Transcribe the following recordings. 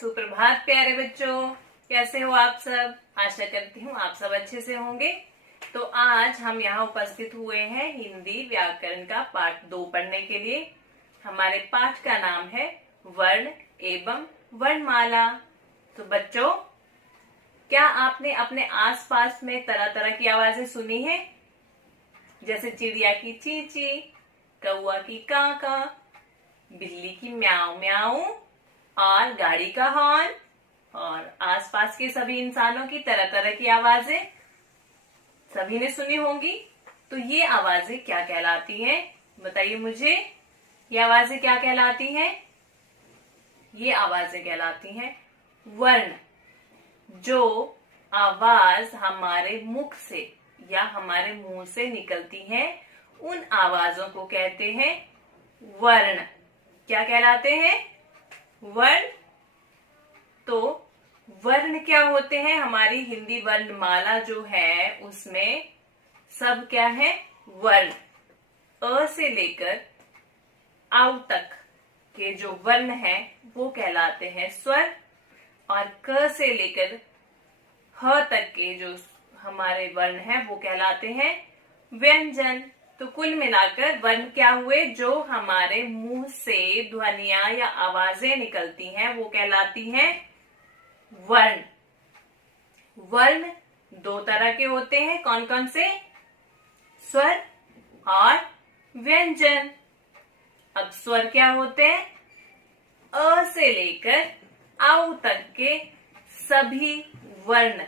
सुप्रभात प्यारे बच्चों, कैसे हो आप सब। आशा करती हूँ आप सब अच्छे से होंगे। तो आज हम यहाँ उपस्थित हुए हैं हिंदी व्याकरण का पाठ 2 पढ़ने के लिए। हमारे पाठ का नाम है वर्ण एवं वर्णमाला। तो बच्चों, क्या आपने अपने आसपास में तरह तरह की आवाजें सुनी है? जैसे चिड़िया की ची ची, कौआ की kaa kaa, बिल्ली की म्याऊ म्याऊ और गाड़ी का हॉर्न और आसपास के सभी इंसानों की तरह तरह की आवाजें सभी ने सुनी होंगी। तो ये आवाजें क्या कहलाती हैं? बताइए मुझे, ये आवाजें क्या कहलाती हैं? ये आवाजें कहलाती हैं वर्ण। जो आवाज हमारे मुख से या हमारे मुंह से निकलती है, उन आवाजों को कहते हैं वर्ण। क्या कहलाते हैं? वर्ण। तो वर्ण क्या होते हैं? हमारी हिंदी वर्णमाला जो है उसमें सब क्या है? वर्ण। अ से लेकर आउ तक के जो वर्ण है वो कहलाते हैं स्वर, और क से लेकर ह तक के जो हमारे वर्ण है वो कहलाते हैं व्यंजन। तो कुल मिलाकर वर्ण क्या हुए? जो हमारे मुंह से ध्वनियां या आवाजें निकलती हैं वो कहलाती हैं वर्ण। वर्ण 2 तरह के होते हैं, कौन कौन से? स्वर और व्यंजन। अब स्वर क्या होते हैं? अ से लेकर आउ तक के सभी वर्ण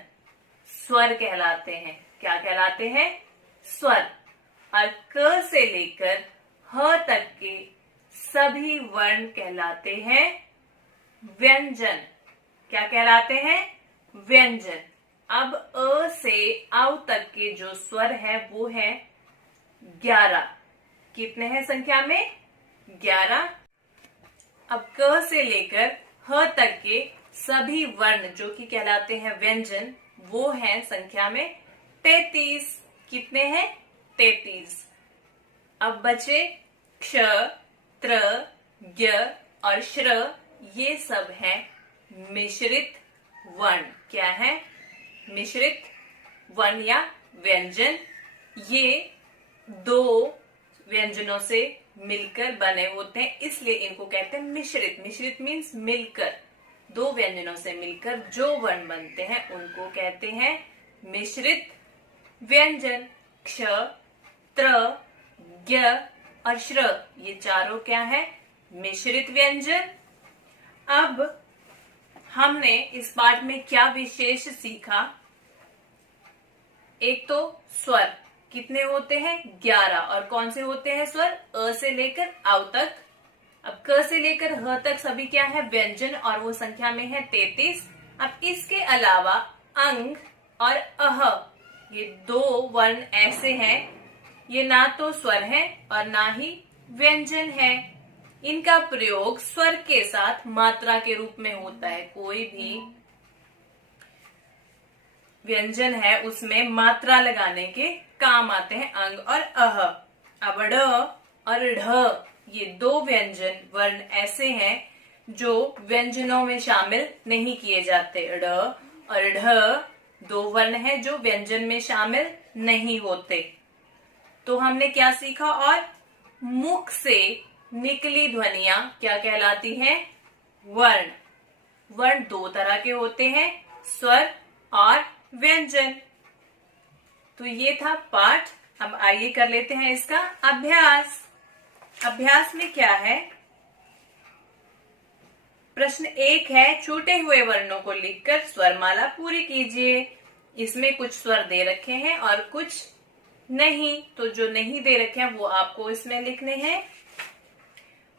स्वर कहलाते हैं। क्या कहलाते हैं? स्वर। और क से लेकर ह तक के सभी वर्ण कहलाते हैं व्यंजन। क्या कहलाते हैं? व्यंजन। अब अ से आउ तक के जो स्वर है वो है 11। कितने हैं संख्या में? 11। अब क से लेकर ह तक के सभी वर्ण जो कि कहलाते हैं व्यंजन वो है संख्या में 33। कितने हैं? 33। अब बचे क्ष, त्र, ज्ञ और श्र। ये सब हैं मिश्रित वर्ण। क्या है? मिश्रित वर्ण या व्यंजन। ये 2 व्यंजनों से मिलकर बने होते हैं, इसलिए इनको कहते हैं मिश्रित। मिश्रित मीन्स मिलकर। 2 व्यंजनों से मिलकर जो वर्ण बनते हैं उनको कहते हैं मिश्रित व्यंजन। क्ष, त्र, ज्ञ और श्र, ये चारों क्या है? मिश्रित व्यंजन। अब हमने इस पाठ में क्या विशेष सीखा? एक तो स्वर कितने होते हैं? 11। और कौन से होते हैं स्वर? अ से लेकर आउ तक। अब क से लेकर ह तक सभी क्या है? व्यंजन, और वो संख्या में है 33। अब इसके अलावा अंग और अह, ये 2 वर्ण ऐसे हैं, ये ना तो स्वर है और ना ही व्यंजन है। इनका प्रयोग स्वर के साथ मात्रा के रूप में होता है। कोई भी व्यंजन है उसमें मात्रा लगाने के काम आते हैं अंग और अह। अब ड और ढ, ये 2 व्यंजन वर्ण ऐसे हैं जो व्यंजनों में शामिल नहीं किए जाते। ड और ढ 2 वर्ण हैं जो व्यंजन में शामिल नहीं होते। तो हमने क्या सीखा? और मुख से निकली ध्वनियां क्या कहलाती हैं? वर्ण। वर्ण 2 तरह के होते हैं, स्वर और व्यंजन। तो ये था पाठ। अब आइए कर लेते हैं इसका अभ्यास। अभ्यास में क्या है? प्रश्न 1 है, छूटे हुए वर्णों को लिखकर स्वरमाला पूरी कीजिए। इसमें कुछ स्वर दे रखे हैं और कुछ नहीं, तो जो नहीं दे रखे हैं वो आपको इसमें लिखने हैं।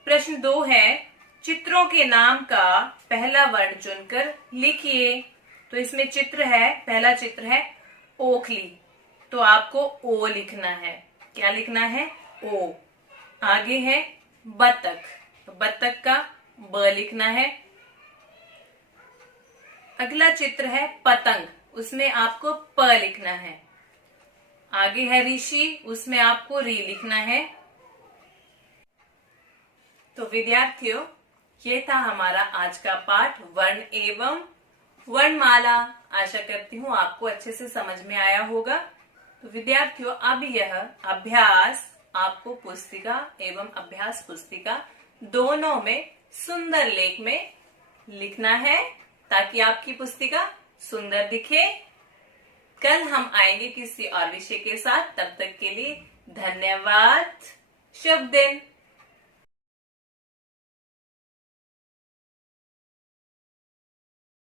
प्रश्न 2 है, चित्रों के नाम का पहला वर्ण चुनकर लिखिए। तो इसमें चित्र है, पहला चित्र है ओखली, तो आपको ओ लिखना है। क्या लिखना है? ओ। आगे है बतख, तो बतख का ब लिखना है। अगला चित्र है पतंग, उसमें आपको प लिखना है। आगे है ऋषि, उसमें आपको री लिखना है। तो विद्यार्थियों, ये था हमारा आज का पाठ वर्ण एवं वर्णमाला। आशा करती हूँ आपको अच्छे से समझ में आया होगा। तो विद्यार्थियों, अब यह अभ्यास आपको पुस्तिका एवं अभ्यास पुस्तिका दोनों में सुंदर लेख में लिखना है ताकि आपकी पुस्तिका सुंदर दिखे। कल हम आएंगे किसी और विषय के साथ। तब तक के लिए धन्यवाद। शुभ दिन।